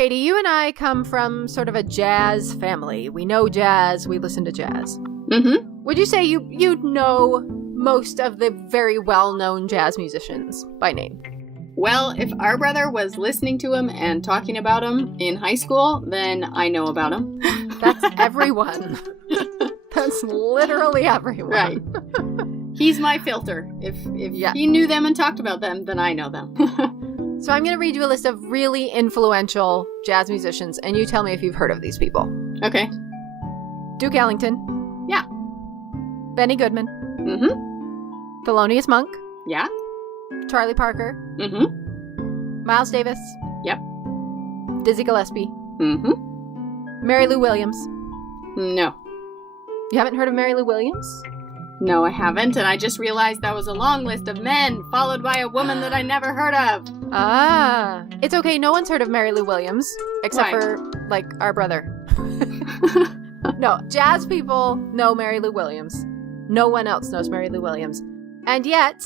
Katie, you and I come from sort of a jazz family. We know jazz, we listen to jazz. Mm-hmm. Would you say you know most of the very well-known jazz musicians by name? Well, if our brother was listening to him and talking about him in high school, then I know about him. That's everyone. That's literally everyone. Right. He's my filter. If he knew them and talked about them, then I know them. So I'm going to read you a list of really influential jazz musicians, and you tell me if you've heard of these people. Okay. Duke Ellington. Yeah. Benny Goodman. Mm-hmm. Thelonious Monk. Yeah. Charlie Parker. Mm-hmm. Miles Davis. Yep. Dizzy Gillespie. Mm-hmm. Mary Lou Williams. No. You haven't heard of Mary Lou Williams? No, I haven't, and I just realized that was a long list of men, followed by a woman that I never heard of. Ah. It's okay, no one's heard of Mary Lou Williams, except Right. for, like, our brother. No, jazz people know Mary Lou Williams. No one else knows Mary Lou Williams. And yet,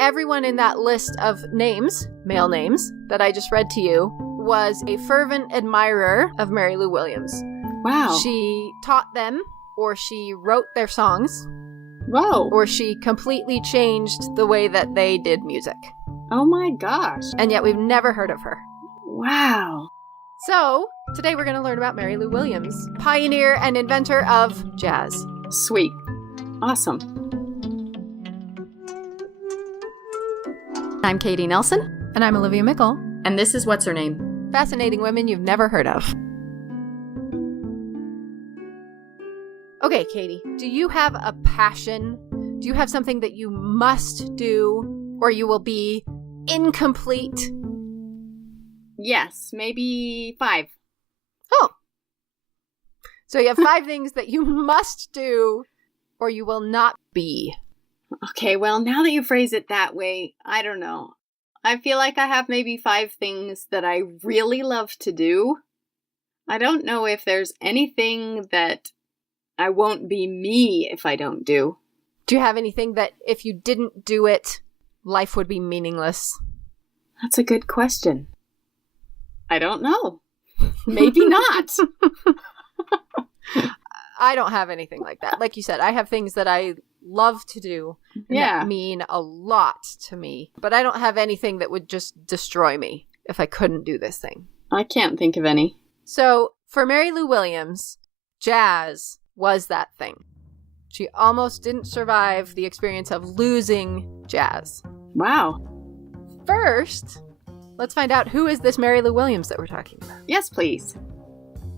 everyone in that list of names, male names, that I just read to you, was a fervent admirer of Mary Lou Williams. Wow. She taught them, or she wrote their songs, Whoa. or she completely changed the way that they did music. Oh my gosh. And yet we've never heard of her. Wow. So, today we're going to learn about Mary Lou Williams, pioneer and inventor of jazz. Sweet. Awesome. I'm Katie Nelson. And I'm Olivia Mickle. And this is What's Her Name? Fascinating women you've never heard of. Okay, Katie, do you have a passion? Do you have something that you must do, or you will be incomplete? Yes, maybe 5. Oh. So you have 5 things that you must do, or you will not be. Okay, well, now that you phrase it that way, I don't know. I feel like I have maybe 5 things that I really love to do. I don't know if there's anything that I won't be me if I don't do. Do you have anything that if you didn't do it, life would be meaningless? That's a good question. I don't know. Maybe not. I don't have anything like that. Like you said, I have things that I love to do and that mean a lot to me. But I don't have anything that would just destroy me if I couldn't do this thing. I can't think of any. So for Mary Lou Williams, jazz was that thing. She almost didn't survive the experience of losing jazz. Wow. First, let's find out who is this Mary Lou Williams that we're talking about. Yes, please.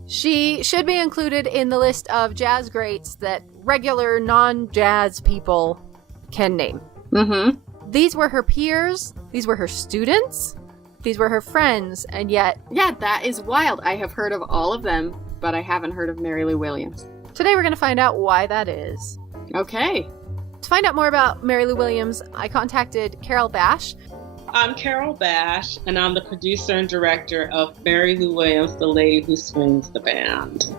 She should be included in the list of jazz greats that regular non-jazz people can name. Mm-hmm. These were her peers, these were her students, these were her friends, and yet... Yeah, that is wild. I have heard of all of them, but I haven't heard of Mary Lou Williams. Today we're going to find out why that is. Okay. To find out more about Mary Lou Williams, I contacted Carol Bash. I'm Carol Bash, and I'm the producer and director of Mary Lou Williams, The Lady Who Swings the Band.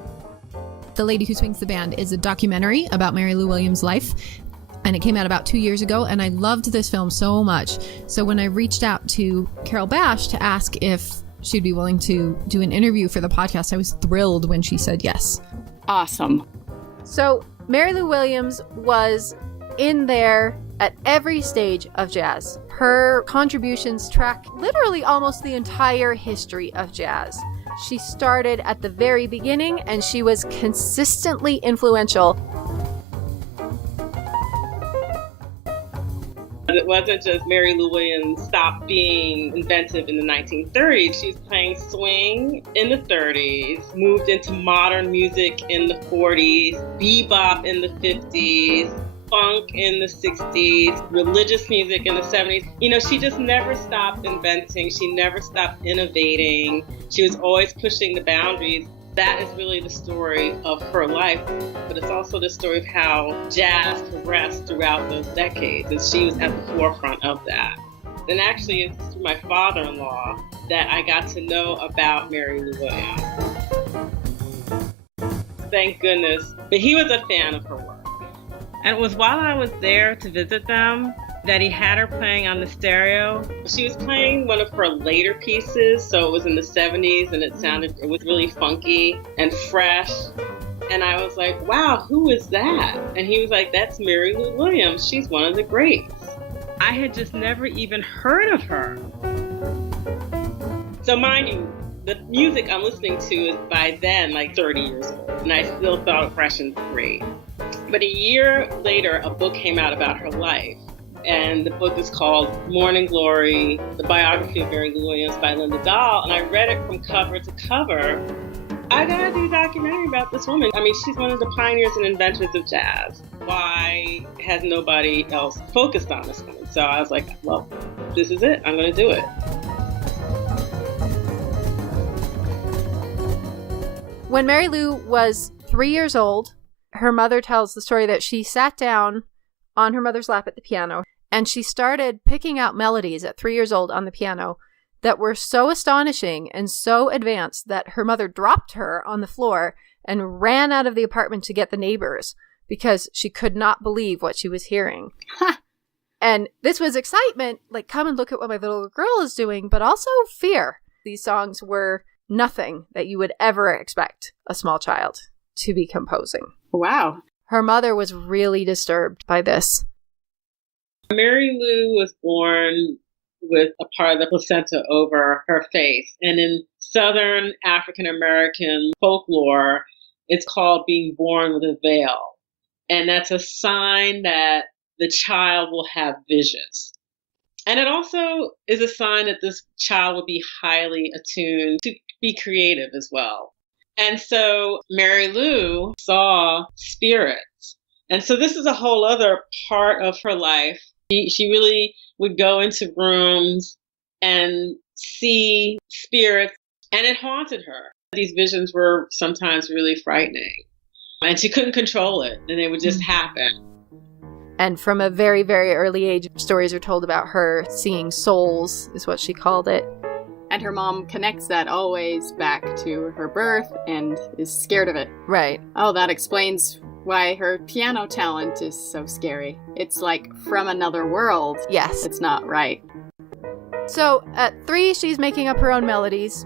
The Lady Who Swings the Band is a documentary about Mary Lou Williams' life, and it came out about 2 years ago, and I loved this film so much. So when I reached out to Carol Bash to ask if she'd be willing to do an interview for the podcast, I was thrilled when she said yes. Awesome. So Mary Lou Williams was in there at every stage of jazz. Her contributions track literally almost the entire history of jazz. She started at the very beginning, and she was consistently influential. It wasn't just Mary Lou Williams stopped being inventive in the 1930s. She was playing swing in the 30s, moved into modern music in the 40s, bebop in the 50s, funk in the 60s, religious music in the 70s. You know, she just never stopped inventing. She never stopped innovating. She was always pushing the boundaries. That is really the story of her life, but it's also the story of how jazz progressed throughout those decades, and she was at the forefront of that. And actually, it's through my father-in-law that I got to know about Mary Lou Williams. Thank goodness. But he was a fan of her work. And it was while I was there to visit them that he had her playing on the stereo. She was playing one of her later pieces, so it was in the 70s, and it was really funky and fresh. And I was like, wow, who is that? And he was like, that's Mary Lou Williams. She's one of the greats. I had just never even heard of her. So mind you, the music I'm listening to is by then like 30 years old, and I still thought fresh and great. But a year later, a book came out about her life. And the book is called Morning Glory, the biography of Mary Lou Williams by Linda Dahl. And I read it from cover to cover. I gotta do a documentary about this woman. I mean, she's one of the pioneers and inventors of jazz. Why has nobody else focused on this woman? So I was like, well, this is it. I'm gonna do it. When Mary Lou was 3 years old, her mother tells the story that she sat down on her mother's lap at the piano, and she started picking out melodies at 3 years old on the piano that were so astonishing and so advanced that her mother dropped her on the floor and ran out of the apartment to get the neighbors because she could not believe what she was hearing. And this was excitement, like, come and look at what my little girl is doing, but also fear. These songs were nothing that you would ever expect a small child to be composing. Wow. Her mother was really disturbed by this. Mary Lou was born with a part of the placenta over her face. And in Southern African American folklore, it's called being born with a veil. And that's a sign that the child will have visions. And it also is a sign that this child will be highly attuned to be creative as well. And so Mary Lou saw spirits. And so this is a whole other part of her life. She really would go into rooms and see spirits, and it haunted her. These visions were sometimes really frightening, and she couldn't control it, and they would just happen. And from a very, very early age, stories are told about her seeing souls, is what she called it. And her mom connects that always back to her birth and is scared of it. Right. Oh, that explains why her piano talent is so scary. It's like from another world. Yes. It's not right. So at 3, she's making up her own melodies.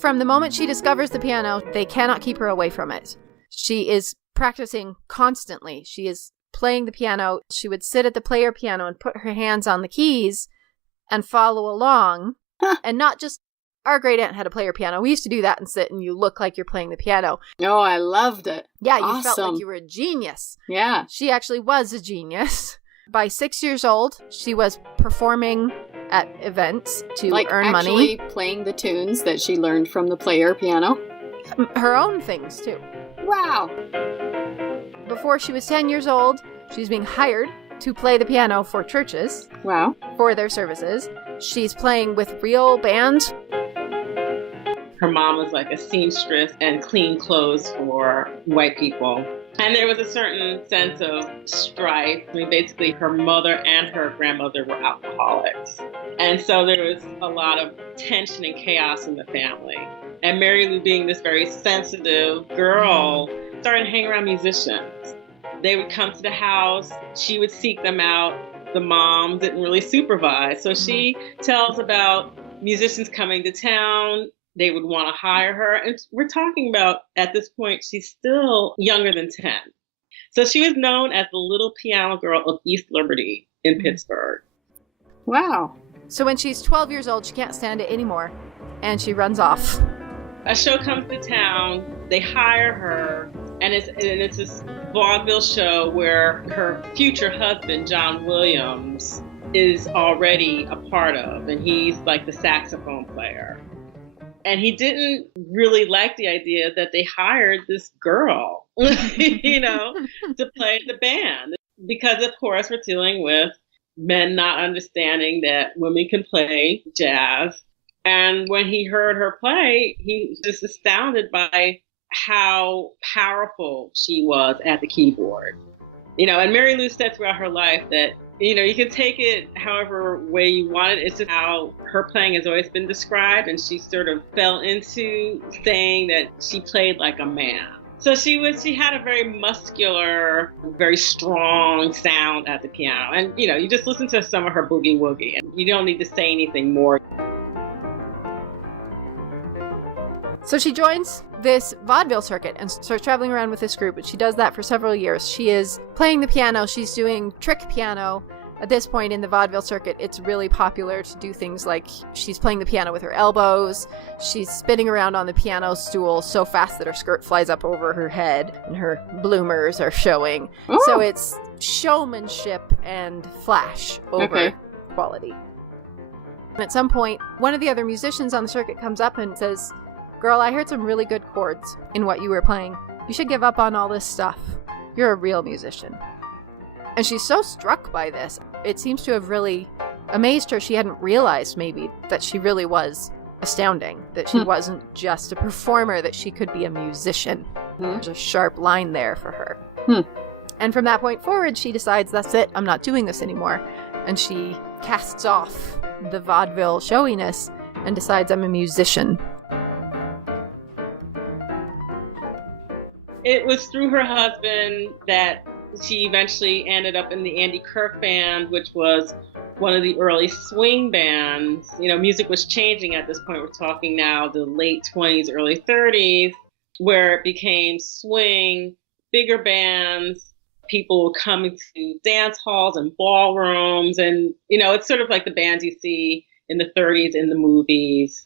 From the moment she discovers the piano, they cannot keep her away from it. She is practicing constantly. She is playing the piano. She would sit at the player piano and put her hands on the keys and follow along. And not just our great aunt had a player piano. We used to do that and sit and you look like you're playing the piano. Oh, I loved it. Yeah, you Awesome. felt like you were a genius. Yeah. She actually was a genius. By 6 years old, she was performing at events to earn money. Actually playing the tunes that she learned from the player piano. Her own things, too. Wow. Before she was 10 years old, she was being hired to play the piano for churches. Wow. For their services. She's playing with real bands. Her mom was like a seamstress and cleaned clothes for white people. And there was a certain sense of strife. I mean, basically, her mother and her grandmother were alcoholics. And so there was a lot of tension and chaos in the family. And Mary Lou, being this very sensitive girl, started hanging around musicians. They would come to the house. She would seek them out. The mom didn't really supervise. So she tells about musicians coming to town. They would want to hire her. And we're talking about, at this point, she's still younger than 10. So she was known as the little piano girl of East Liberty in Pittsburgh. Wow. So when she's 12 years old, she can't stand it anymore. And she runs off. A show comes to town. They hire her. And it's this vaudeville show where her future husband, John Williams, is already a part of. And he's like the saxophone player. And he didn't really like the idea that they hired this girl, to play the band. Because, of course, we're dealing with men not understanding that women can play jazz. And when he heard her play, he was just astounded by how powerful she was at the keyboard. And Mary Lou said throughout her life that, you can take it however way you want it. It's just how her playing has always been described. And she sort of fell into saying that she played like a man. So she had a very muscular, very strong sound at the piano. And, you just listen to some of her boogie woogie and you don't need to say anything more. So she joins this vaudeville circuit and starts traveling around with this group, and she does that for several years. She is playing the piano, she's doing trick piano. At this point in the vaudeville circuit, it's really popular to do things like she's playing the piano with her elbows, she's spinning around on the piano stool so fast that her skirt flies up over her head and her bloomers are showing. Ooh. So it's showmanship and flash over quality. And at some point, one of the other musicians on the circuit comes up and says, "Girl, I heard some really good chords in what you were playing. You should give up on all this stuff. You're a real musician." And she's so struck by this. It seems to have really amazed her. She hadn't realized maybe that she really was astounding, that she wasn't just a performer, that she could be a musician. There's a sharp line there for her. And from that point forward, she decides, that's it, I'm not doing this anymore. And she casts off the vaudeville showiness and decides, I'm a musician. It was through her husband that she eventually ended up in the Andy Kirk Band, which was one of the early swing bands. Music was changing at this point. We're talking now the late 20s, early 30s, where it became swing, bigger bands. People would come into dance halls and ballrooms. And, it's sort of like the bands you see in the 30s in the movies.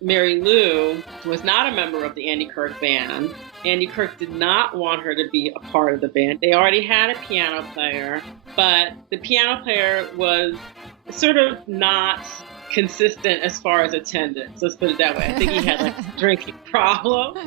Mary Lou was not a member of the Andy Kirk Band. Andy Kirk did not want her to be a part of the band. They already had a piano player, but the piano player was sort of not consistent as far as attendance. Let's put it that way. I think he had a drinking problem.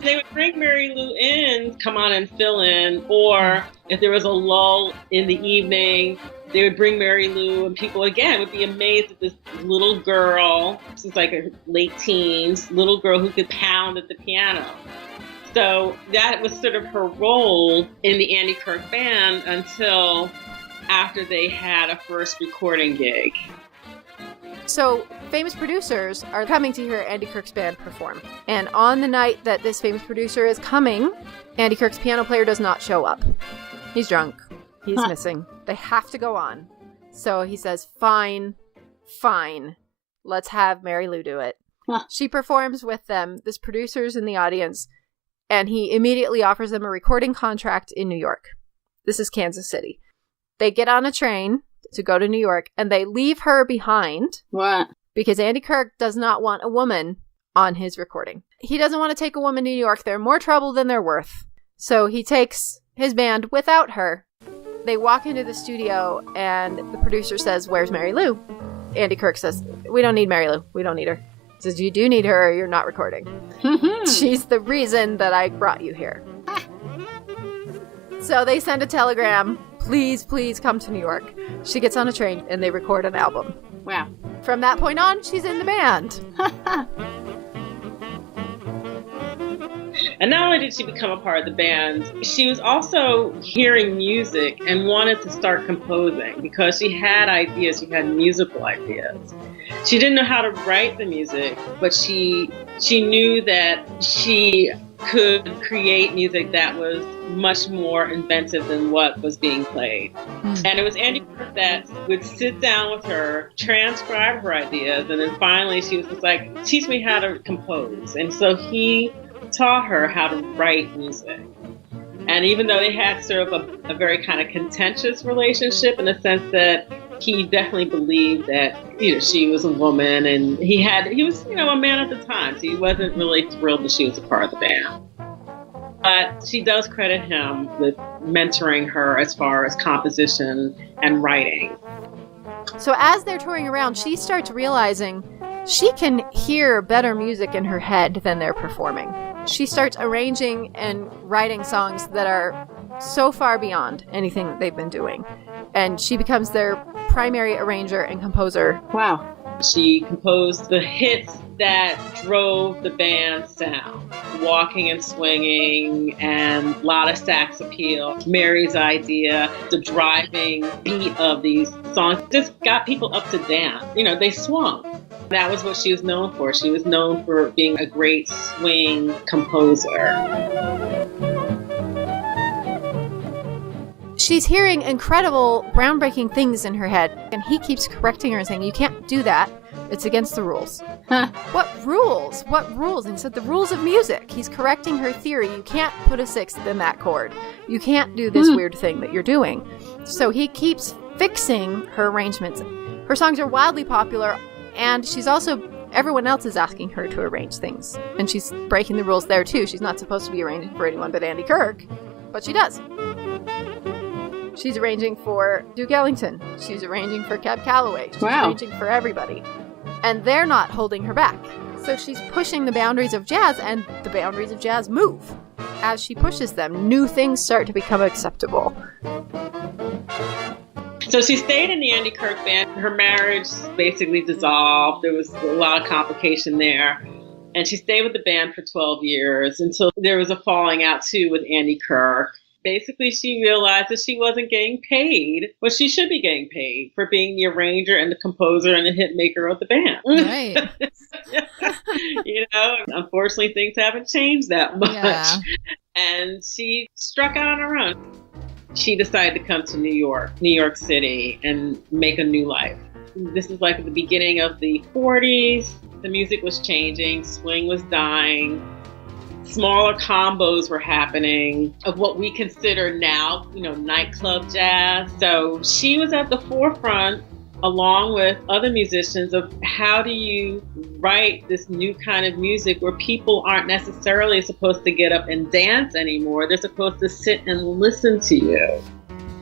They would bring Mary Lou in, come on and fill in, or if there was a lull in the evening, they would bring Mary Lou, and people, again, would be amazed at this little girl, this is like her late teens, little girl who could pound at the piano. So that was sort of her role in the Andy Kirk Band until after they had a first recording gig. So famous producers are coming to hear Andy Kirk's band perform. And on the night that this famous producer is coming, Andy Kirk's piano player does not show up. He's drunk. He's missing. They have to go on. So he says, fine, let's have Mary Lou do it. She performs with them. This producer's in the audience, and he immediately offers them a recording contract in New York. This is Kansas City. They get on a train to go to New York, and they leave her behind. What? Because Andy Kirk does not want a woman on his recording. He doesn't want to take a woman to New York. They're more trouble than they're worth. So he takes his band without her. They walk into the studio, and the producer says, "Where's Mary Lou?" Andy Kirk says, "We don't need Mary Lou. We don't need her." He says, "You do need her, or you're not recording. She's the reason that I brought you here." So they send a telegram, please come to New York. She gets on a train and they record an album. Wow. From that point on, she's in the band. And not only did she become a part of the band, she was also hearing music and wanted to start composing because she had ideas, she had musical ideas. She didn't know how to write the music, but she knew that she could create music that was much more inventive than what was being played. And it was Andy Kirk that would sit down with her, transcribe her ideas, and then finally she was just like, teach me how to compose. And so he taught her how to write music. And even though they had sort of a very kind of contentious relationship in the sense that he definitely believed that, she was a woman, and he was, a man at the time, so he wasn't really thrilled that she was a part of the band. But she does credit him with mentoring her as far as composition and writing. So as they're touring around, she starts realizing she can hear better music in her head than they're performing. She starts arranging and writing songs that are so far beyond anything that they've been doing. And she becomes their primary arranger and composer. Wow. She composed the hits that drove the band's sound. Walking and Swinging and a lot of sax appeal. Mary's idea, the driving beat of these songs just got people up to dance. They swung. That was what she was known for. She was known for being a great swing composer. She's hearing incredible, groundbreaking things in her head, and he keeps correcting her and saying, you can't do that. It's against the rules. What rules? What rules? And he said, the rules of music. He's correcting her theory. You can't put a sixth in that chord. You can't do this weird thing that you're doing. So he keeps fixing her arrangements. Her songs are wildly popular, and she's also, everyone else is asking her to arrange things. And she's breaking the rules there too. She's not supposed to be arranging for anyone but Andy Kirk, but she does. She's arranging for Duke Ellington. She's arranging for Cab Calloway. She's arranging for everybody. And they're not holding her back. So she's pushing the boundaries of jazz, and the boundaries of jazz move. As she pushes them, new things start to become acceptable. So she stayed in the Andy Kirk band. Her marriage basically dissolved. There was a lot of complication there. And she stayed with the band for 12 years until there was a falling out too with Andy Kirk. Basically, she realized that she wasn't getting paid what she should be getting paid for being the arranger and the composer and the hit maker of the band. Right. You know, unfortunately, things haven't changed that much. Yeah. And she struck out on her own. She decided to come to New York City, and make a new life. This is like at the beginning of the 40s. The music was changing. Swing was dying. Smaller combos were happening of what we consider now, you know, nightclub jazz. So she was at the forefront, along with other musicians, of how do you write this new kind of music where people aren't necessarily supposed to get up and dance anymore. They're supposed to sit and listen to you.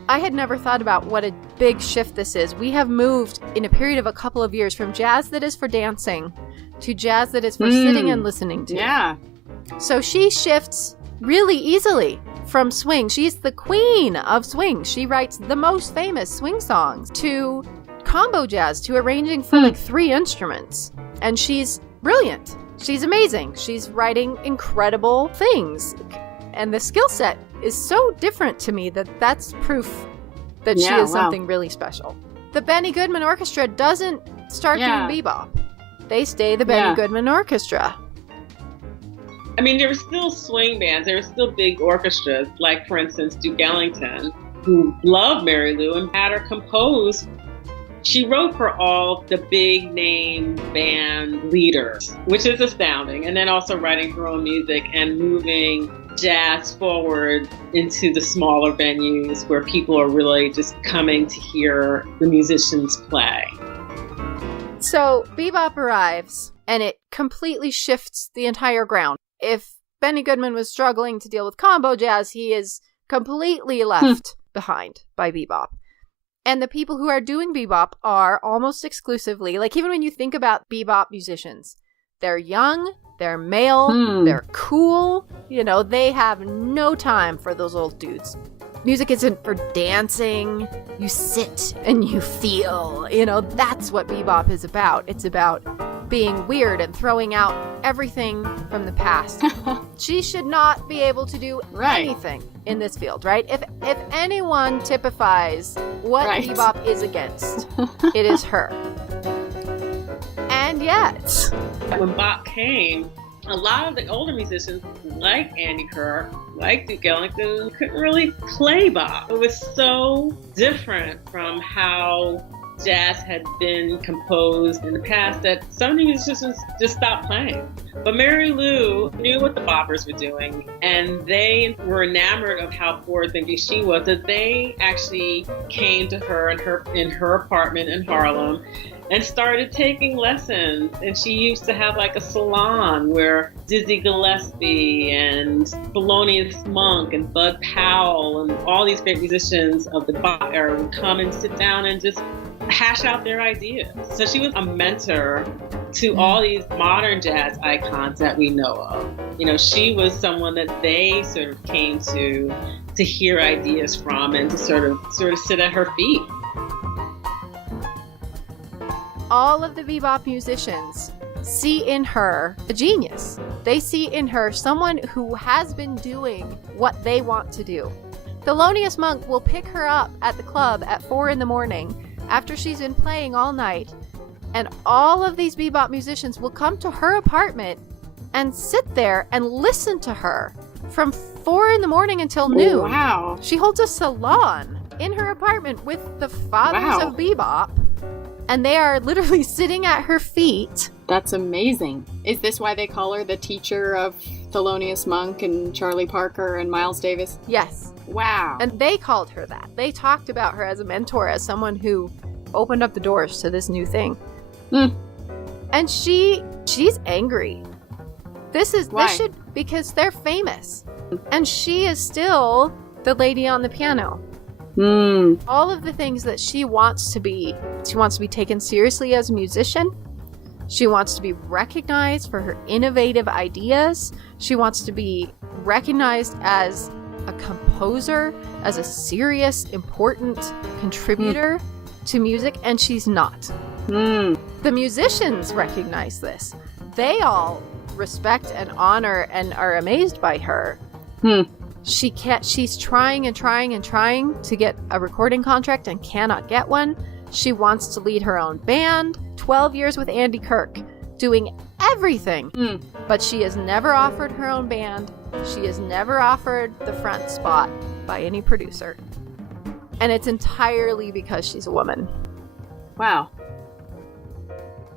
I had never thought about what a big shift this is. We have moved in a period of a couple of years from jazz that is for dancing to jazz that is for sitting and listening to. Yeah. So she shifts really easily from swing. She's the queen of swing. She writes the most famous swing songs, to combo jazz, to arranging for like 3 instruments. And she's brilliant. She's amazing. She's writing incredible things. And the skill set is so different to me that that's proof that she is something really special. The Benny Goodman Orchestra doesn't start doing bebop. They stay the Benny Goodman Orchestra. I mean, there were still swing bands. There were still big orchestras, like, for instance, Duke Ellington, who loved Mary Lou and had her compose. She wrote for all the big name band leaders, which is astounding. And then also writing her own music and moving jazz forward into the smaller venues where people are really just coming to hear the musicians play. So bebop arrives, and it completely shifts the entire ground. If Benny Goodman was struggling to deal with combo jazz, he is completely left behind by bebop. And the people who are doing bebop are almost exclusively, like, even when you think about bebop musicians, they're young, they're male, they're cool, you know, they have no time for those old dudes. Music isn't for dancing. You sit and you feel, you know, that's what bebop is about. It's about being weird and throwing out everything from the past. She should not be able to do anything in this field, right? If anyone typifies what bebop is against, it is her. And yet, when bop came, a lot of the older musicians, like Andy Kirk, like Duke Ellington, couldn't really play bop. It was so different from how jazz had been composed in the past that some musicians just stopped playing. But Mary Lou knew what the boppers were doing, and they were enamored of how forward-thinking she was, that they actually came to her in her apartment in Harlem and started taking lessons. And she used to have like a salon where Dizzy Gillespie and Thelonious Monk and Bud Powell and all these great musicians of the bop era would come and sit down and just hash out their ideas. So she was a mentor to all these modern jazz icons that we know of. You know, she was someone that they sort of came to hear ideas from and to sort of sit at her feet. all of the bebop musicians see in her a genius. They see in her someone who has been doing what they want to do. Thelonious Monk will pick her up at the club at 4 a.m. after she's been playing all night And all of these bebop musicians will come to her apartment and sit there and listen to her from 4 in the morning until noon. Wow. She holds a salon in her apartment with the fathers of bebop, and they are literally sitting at her feet. That's amazing. Is this why they call her the teacher of Thelonious Monk and Charlie Parker and Miles Davis? Yes. Wow. And they called her that. They talked about her as a mentor, as someone who opened up the doors to this new thing. And she's angry. Why? Because they're famous. And she is still the lady on the piano. All of the things that she wants to be taken seriously as a musician. She wants to be recognized for her innovative ideas. She wants to be recognized as a composer, as a serious, important contributor to music, and she's not. The musicians recognize this. They all respect and honor and are amazed by her. She's trying and trying and trying to get a recording contract and cannot get one. She wants to lead her own band, 12 years with Andy Kirk, doing everything. But she has never offered her own band. She has never offered the front spot by any producer. And it's entirely because she's a woman. Wow.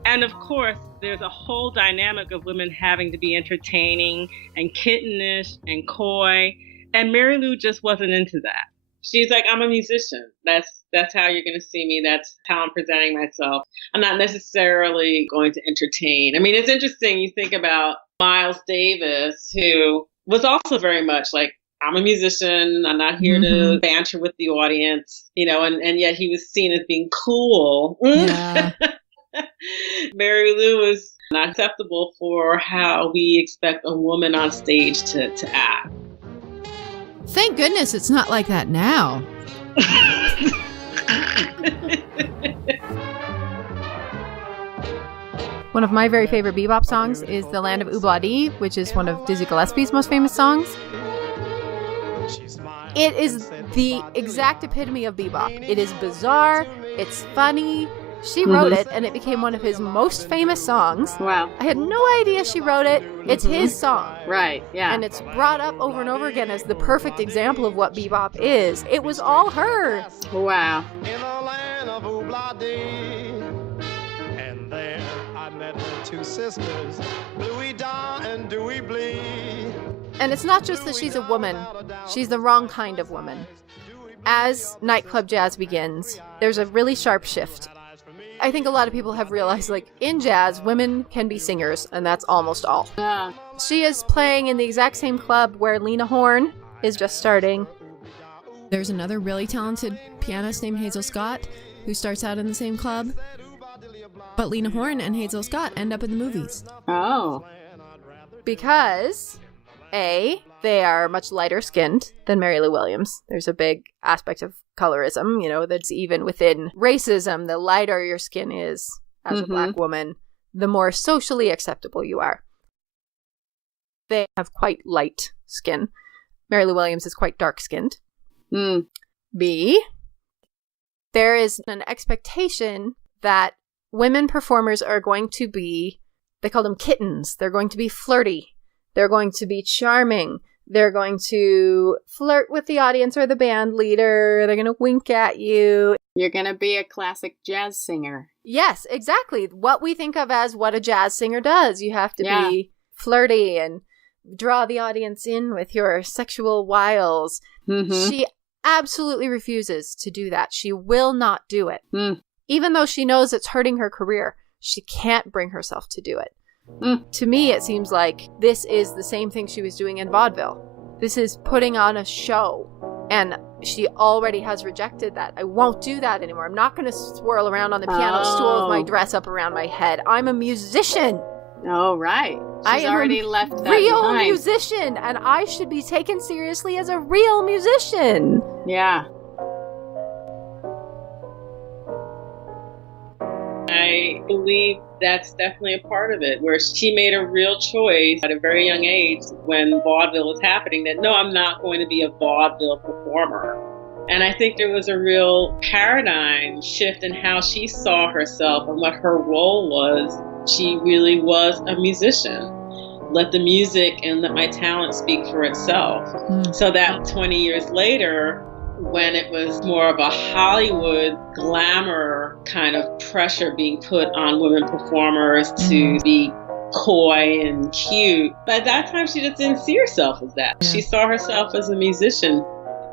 And of course, there's a whole dynamic of women having to be entertaining and kittenish and coy. And Mary Lou just wasn't into that. She's like, I'm a musician. That's how you're going to see me. That's how I'm presenting myself. I'm not necessarily going to entertain. I mean, it's interesting. You think about Miles Davis, who was also very much like, I'm a musician. I'm not here to banter with the audience, and yet he was seen as being cool. Yeah. Mary Lou is not acceptable for how we expect a woman on stage to act. Thank goodness it's not like that now. One of my very favorite bebop songs is The Land of Lodi, which is one of Dizzy Gillespie's most famous songs. It is the exact epitome of bebop. It is bizarre, it's funny. She wrote it, and it became one of his most famous songs. Wow. I had no idea she wrote it. It's his song. Right, yeah. And it's brought up over and over again as the perfect example of what bebop is. It was all her. Wow. In the land of Lodi, and there I met her two sisters, Bluey Da and Dewey Blee. And it's not just that she's a woman. She's the wrong kind of woman. As nightclub jazz begins, there's a really sharp shift. I think a lot of people have realized, like, in jazz, women can be singers, and that's almost all. Yeah. She is playing in the exact same club where Lena Horne is just starting. There's another really talented pianist named Hazel Scott who starts out in the same club. But Lena Horne and Hazel Scott end up in the movies. Oh. Because, A, they are much lighter skinned than Mary Lou Williams. There's a big aspect of colorism, that's even within racism. The lighter your skin is as a black woman, the more socially acceptable you are. They have quite light skin. Mary Lou Williams is quite dark skinned. B, there is an expectation that women performers are going to be, they call them kittens. They're going to be flirty. They're going to be charming. They're going to flirt with the audience or the band leader. They're going to wink at you. You're going to be a classic jazz singer. Yes, exactly. What we think of as what a jazz singer does. You have to be flirty and draw the audience in with your sexual wiles. She absolutely refuses to do that. She will not do it. Even though she knows it's hurting her career, she can't bring herself to do it. To me, it seems like this is the same thing she was doing in vaudeville. This is putting on a show, and she already has rejected that. I won't do that anymore. I'm not going to swirl around on the piano stool with my dress up around my head. I'm a musician. Oh, right. She's already left that real behind. Musician, and I should be taken seriously as a real musician. Yeah. I believe that's definitely a part of it, where she made a real choice at a very young age when vaudeville was happening that, no, I'm not going to be a vaudeville performer. And I think there was a real paradigm shift in how she saw herself and what her role was. She really was a musician. Let the music and let my talent speak for itself. So that 20 years later, when it was more of a Hollywood glamour kind of pressure being put on women performers to be coy and cute, by that time she just didn't see herself as that. She saw herself as a musician.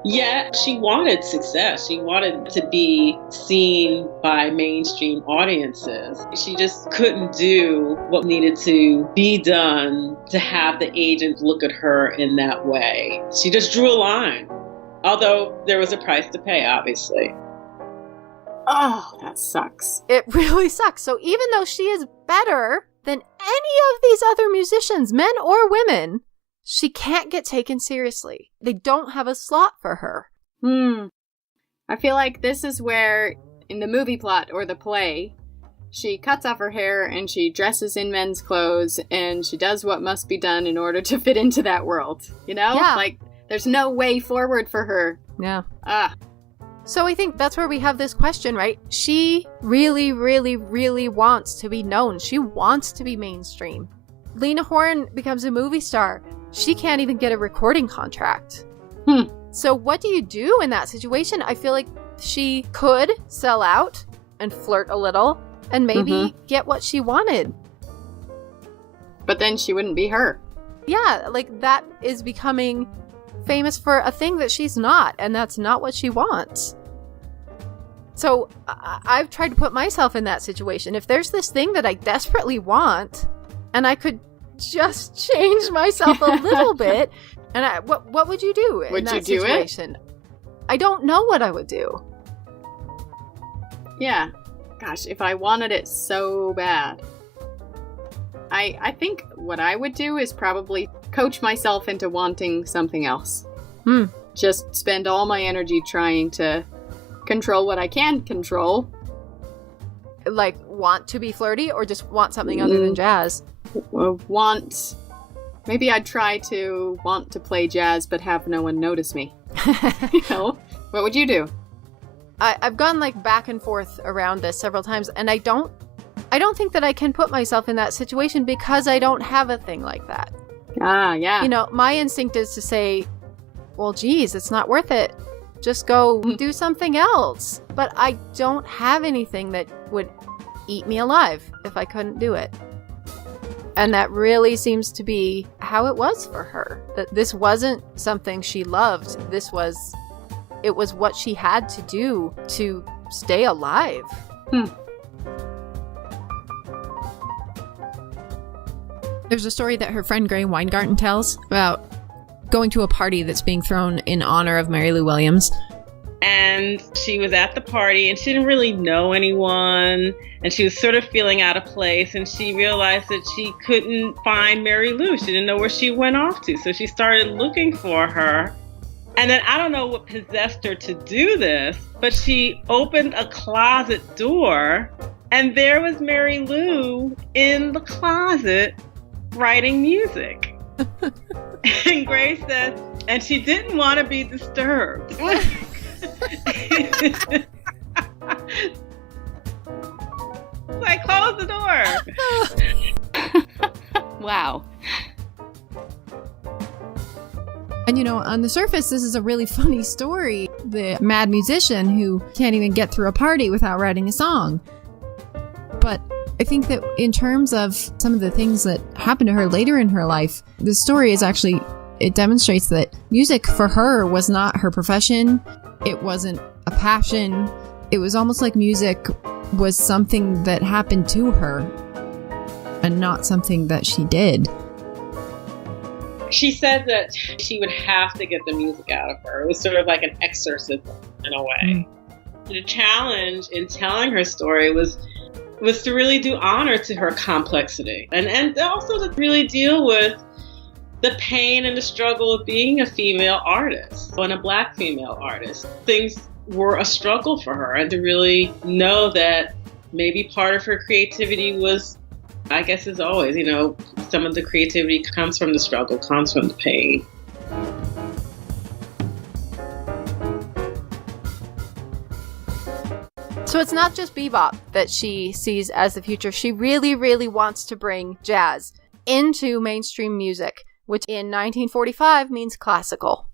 Yet she wanted success. She wanted to be seen by mainstream audiences. She just couldn't do what needed to be done to have the agent look at her in that way. She just drew a line, although there was a price to pay, obviously. Oh, that sucks. It really sucks. So even though she is better than any of these other musicians, men or women, she can't get taken seriously. They don't have a slot for her. I feel like this is where, in the movie plot or the play, she cuts off her hair and she dresses in men's clothes and she does what must be done in order to fit into that world. You know? Yeah. Like, there's no way forward for her. Yeah. So I think that's where we have this question, right? She really, really, really wants to be known. She wants to be mainstream. Lena Horne becomes a movie star. She can't even get a recording contract. So what do you do in that situation? I feel like she could sell out and flirt a little and maybe get what she wanted. But then she wouldn't be her. Yeah, like that is becoming famous for a thing that she's not, and that's not what she wants. So I've tried to put myself in that situation. If there's this thing that I desperately want, and I could just change myself a little bit, and what would you do in that situation? I don't know what I would do. Yeah. Gosh, if I wanted it so bad. I think what I would do is probably coach myself into wanting something else. Just spend all my energy trying to control what I can control. Like, want to be flirty or just want something other than jazz? Maybe I'd try to want to play jazz but have no one notice me. You know? What would you do? I've gone like back and forth around this several times, and I don't think that I can put myself in that situation because I don't have a thing like that. Yeah. You know, my instinct is to say, well, geez, it's not worth it. Just go do something else. But I don't have anything that would eat me alive if I couldn't do it. And that really seems to be how it was for her. That this wasn't something she loved. It was what she had to do to stay alive. There's a story that her friend Gray Weingarten tells about going to a party that's being thrown in honor of Mary Lou Williams. And she was at the party and she didn't really know anyone. And she was sort of feeling out of place. And she realized that she couldn't find Mary Lou. She didn't know where she went off to. So she started looking for her. And then I don't know what possessed her to do this, but she opened a closet door and there was Mary Lou in the closet writing music. And Grace said, and she didn't want to be disturbed. Like, close the door. Wow. And you know, on the surface, this is a really funny story. The mad musician who can't even get through a party without writing a song. But I think that in terms of some of the things that happened to her later in her life, the story is actually, it demonstrates that music for her was not her profession. It wasn't a passion. It was almost like music was something that happened to her and not something that she did. She said that she would have to get the music out of her. It was sort of like an exorcism in a way. The challenge in telling her story was to really do honor to her complexity and also to really deal with the pain and the struggle of being a female artist and a Black female artist. Things were a struggle for her, and to really know that maybe part of her creativity was, I guess as always, you know, some of the creativity comes from the struggle, comes from the pain. So it's not just bebop that she sees as the future. She really, really wants to bring jazz into mainstream music, which in 1945 means classical.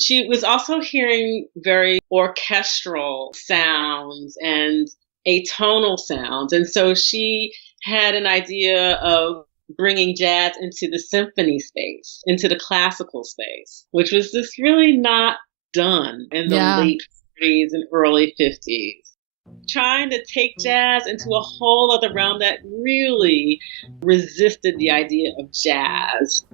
She was also hearing very orchestral sounds and atonal sounds. And so she had an idea of bringing jazz into the symphony space, into the classical space, which was just really not done in the late 40s and early 50s. Trying to take jazz into a whole other realm that really resisted the idea of jazz.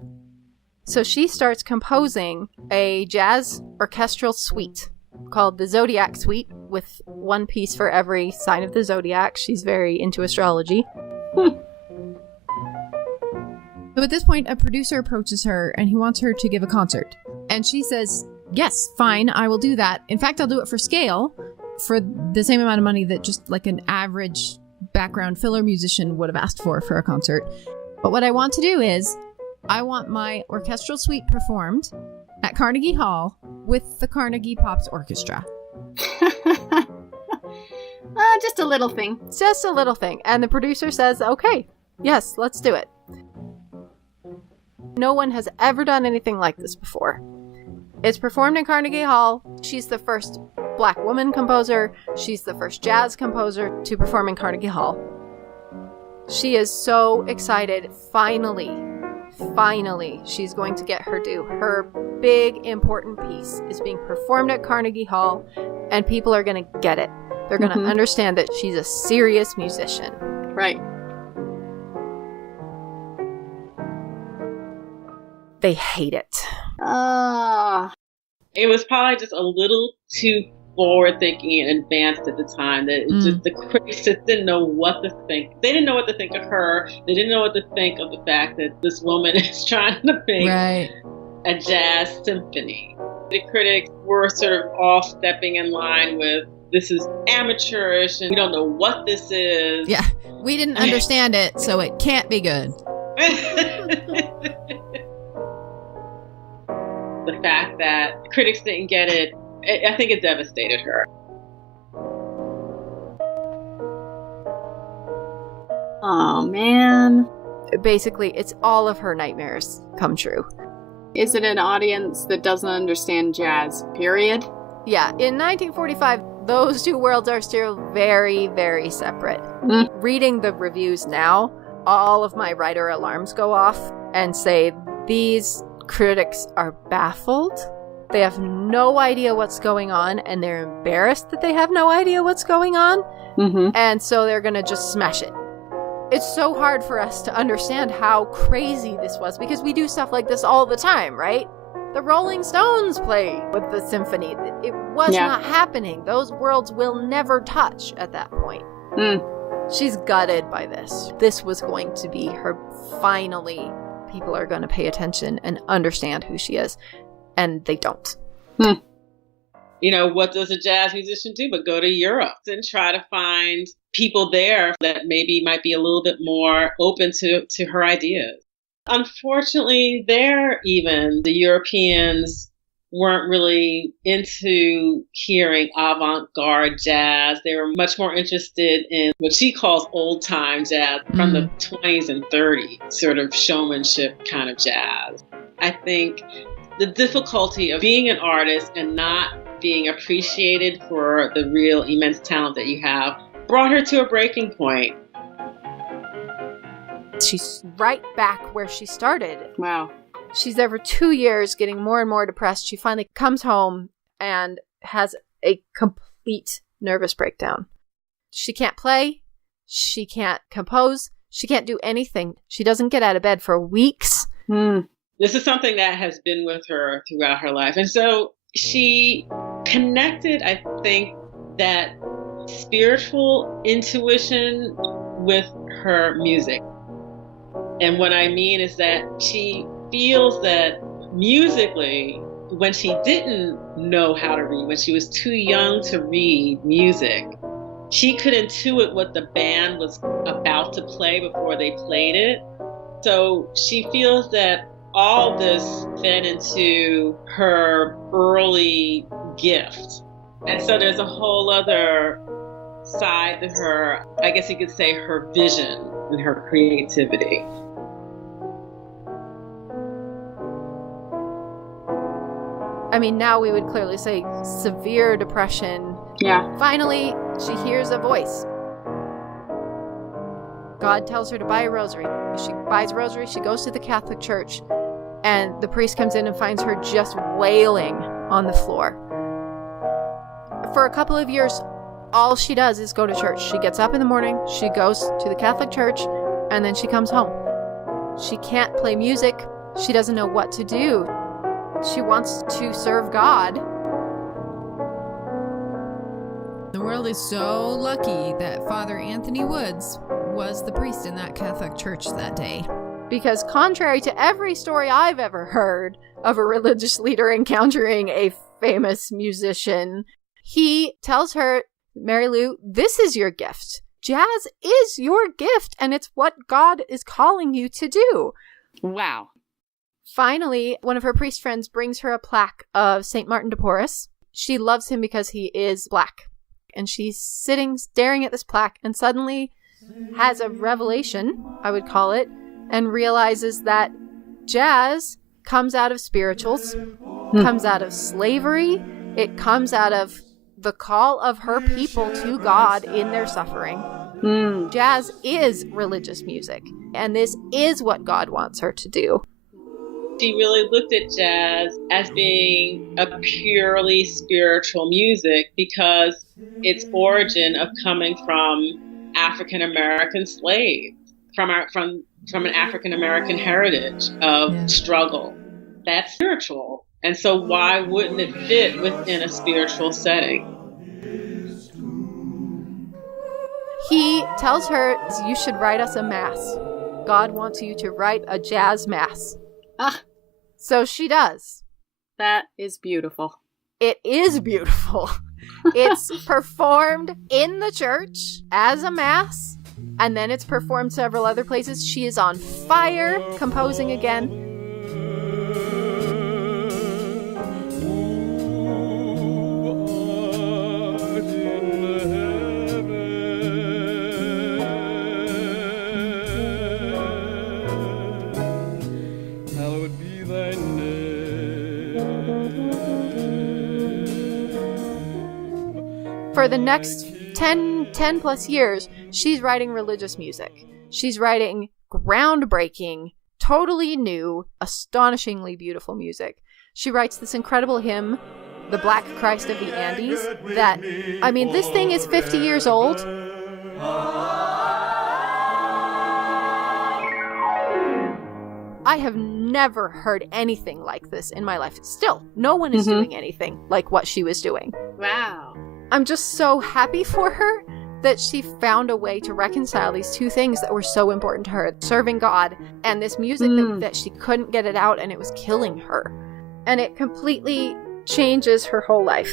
So she starts composing a jazz orchestral suite called the Zodiac Suite, with one piece for every sign of the zodiac. She's very into astrology. So at this point, a producer approaches her and he wants her to give a concert. And she says, yes, fine, I will do that. In fact, I'll do it for scale for the same amount of money that just like an average background filler musician would have asked for a concert. But what I want to do is I want my orchestral suite performed at Carnegie Hall with the Carnegie Pops Orchestra. Just a little thing. Just a little thing. And the producer says, okay, yes, let's do it. No one has ever done anything like this before. It's performed in Carnegie Hall. She's the first Black woman composer. She's the first jazz composer to perform in Carnegie Hall. She is so excited. Finally, she's going to get her due. Her big, important piece is being performed at Carnegie Hall, and people are going to get it. They're going to understand that she's a serious musician. Right. They hate it. It was probably just a little too forward-thinking and advanced at the time that it just the critics just didn't know what to think. They didn't know what to think of her. They didn't know what to think of the fact that this woman is trying to make a jazz symphony. The critics were sort of all stepping in line with, this is amateurish and we don't know what this is. Yeah, we didn't understand it, so it can't be good. The fact that critics didn't get it, I think it devastated her. Oh, man. Basically, it's all of her nightmares come true. Is it an audience that doesn't understand jazz, period? Yeah, in 1945, those two worlds are still very, very separate. Reading the reviews now, all of my writer alarms go off and say, these critics are baffled. They have no idea what's going on, and they're embarrassed that they have no idea what's going on. And so they're going to just smash it. It's so hard for us to understand how crazy this was, because we do stuff like this all the time, right? The Rolling Stones play with the symphony. It was not happening. Those worlds will never touch at that point. She's gutted by this. This was going to be her finally. People are going to pay attention and understand who she is. And they don't. You know, what does a jazz musician do but go to Europe and try to find people there that maybe might be a little bit more open to her ideas? Unfortunately, the Europeans weren't really into hearing avant-garde jazz. They were much more interested in what she calls old-time jazz from the 20s and 30s, sort of showmanship kind of jazz. I think the difficulty of being an artist and not being appreciated for the real immense talent that you have brought her to a breaking point. She's right back where she started. Wow. She's there for 2 years, getting more and more depressed. She finally comes home and has a complete nervous breakdown. She can't play. She can't compose. She can't do anything. She doesn't get out of bed for weeks. This is something that has been with her throughout her life. And so she connected, I think, that spiritual intuition with her music. And what I mean is that she feels that musically, when she didn't know how to read, when she was too young to read music, she could intuit what the band was about to play before they played it. So she feels that all this fed into her early gift. And so there's a whole other side to her, I guess you could say her vision and her creativity. I mean, now we would clearly say severe depression. Yeah. Finally, she hears a voice. God tells her to buy a rosary. She buys a rosary, she goes to the Catholic Church, and the priest comes in and finds her just wailing on the floor. For a couple of years, all she does is go to church. She gets up in the morning, she goes to the Catholic Church, and then she comes home. She can't play music. She doesn't know what to do. She wants to serve God. The world is so lucky that Father Anthony Woods was the priest in that Catholic church that day. Because contrary to every story I've ever heard of a religious leader encountering a famous musician, he tells her, Mary Lou, this is your gift. Jazz is your gift, and it's what God is calling you to do. Wow. Finally, one of her priest friends brings her a plaque of St. Martin de Porres. She loves him because he is black. And she's sitting, staring at this plaque, and suddenly has a revelation, I would call it, and realizes that jazz comes out of spirituals, comes out of slavery, it comes out of the call of her people to God in their suffering. Jazz is religious music, and this is what God wants her to do. She really looked at jazz as being a purely spiritual music because its origin of coming from African American slaves, from an African American heritage of struggle. That's spiritual. And so why wouldn't it fit within a spiritual setting? He tells her, you should write us a mass. God wants you to write a jazz mass. Ah, So she does. that is beautiful. It is beautiful. It's performed in the church as a mass, and then it's performed several other places. She is on fire, composing again. For the next 10 plus years, she's writing religious music. She's writing groundbreaking, totally new, astonishingly beautiful music. She writes this incredible hymn, The Black Christ of the Andes, that, I mean, this thing is 50 years old. I have never heard anything like this in my life. Still, no one is doing anything like what she was doing. Wow. I'm just so happy for her that she found a way to reconcile these two things that were so important to her, serving God and this music that she couldn't get it out, and it was killing her. And it completely changes her whole life.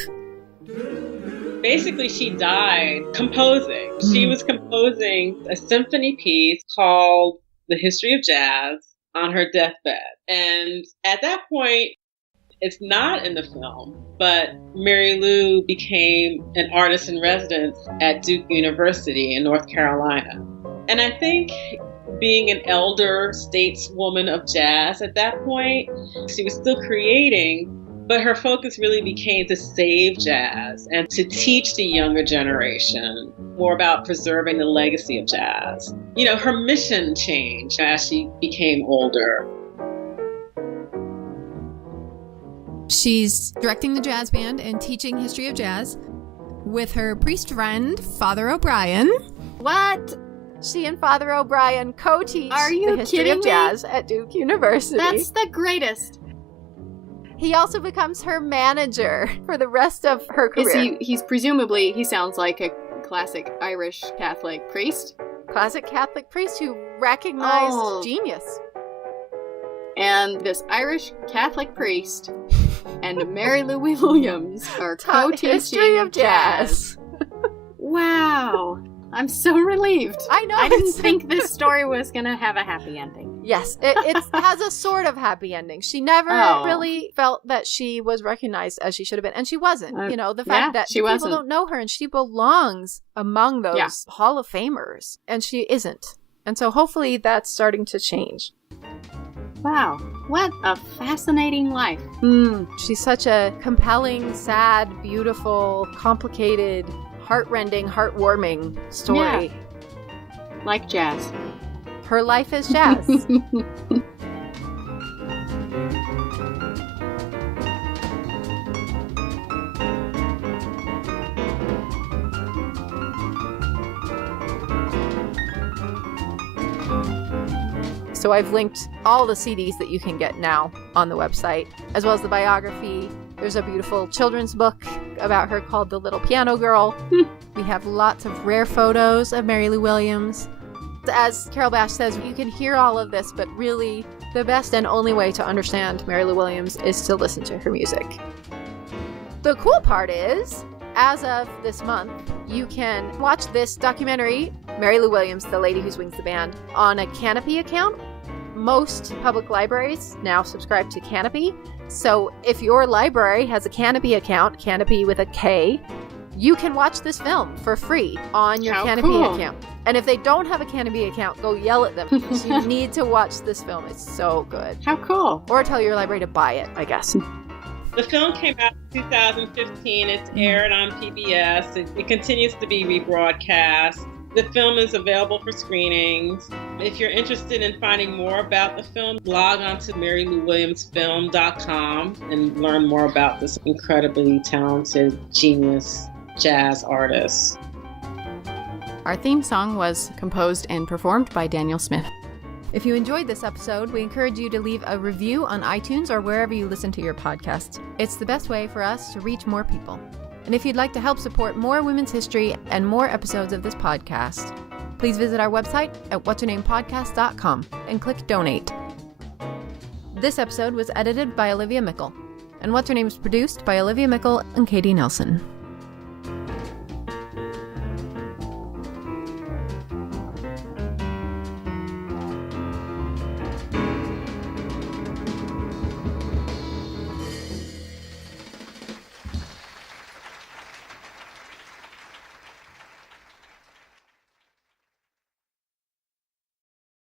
Basically, she died composing. She was composing a symphony piece called The History of Jazz on her deathbed. And at that point, it's not in the film, but Mary Lou became an artist in residence at Duke University in North Carolina. And I think being an elder stateswoman of jazz at that point, she was still creating, but her focus really became to save jazz and to teach the younger generation more about preserving the legacy of jazz. You know, her mission changed as she became older. She's directing the jazz band and teaching history of jazz with her priest friend, Father O'Brien. What? She and Father O'Brien co-teach Are you the history kidding of me? jazz at Duke University. That's the greatest. He also becomes her manager for the rest of her career. He's presumably, he sounds like a classic Irish Catholic priest. Classic Catholic priest who recognized Oh. genius. And this Irish Catholic priest and Mary Louise Williams are Taught co-teaching history of jazz. Wow. I'm so relieved. I know. I didn't it's- think this story was going to have a happy ending. Yes, it has a sort of happy ending. She never really felt that she was recognized as she should have been, and she wasn't. The fact that people don't know her, and she belongs among those Hall of Famers, and she isn't. And so hopefully that's starting to change. Wow, what a fascinating life. She's such a compelling, sad, beautiful, complicated, heartrending, heartwarming story. Yeah. Like jazz. Her life is jazz. So I've linked all the CDs that you can get now on the website, as well as the biography. There's a beautiful children's book about her called The Little Piano Girl. We have lots of rare photos of Mary Lou Williams. As Carol Bash says, you can hear all of this, but really the best and only way to understand Mary Lou Williams is to listen to her music. The cool part is, as of this month, you can watch this documentary, Mary Lou Williams, The Lady Who Swings the Band, on a Canopy account. Most public libraries now subscribe to Canopy. So if your library has a Canopy account, Canopy with a K, you can watch this film for free on your Canopy account. And if they don't have a Canopy account, go yell at them. You need to watch this film. It's so good. How cool. Or tell your library to buy it, I guess. The film came out in 2015. It's aired on PBS. It continues to be rebroadcast. The film is available for screenings. If you're interested in finding more about the film, log on to MaryLouWilliamsFilm.com and learn more about this incredibly talented, genius jazz artist. Our theme song was composed and performed by Daniel Smith. If you enjoyed this episode, we encourage you to leave a review on iTunes or wherever you listen to your podcast. It's the best way for us to reach more people. And if you'd like to help support more women's history and more episodes of this podcast, please visit our website at What'sHerNamePodcast.com and click Donate. This episode was edited by Olivia Mickle, and What's Her Name is produced by Olivia Mickle and Katie Nelson.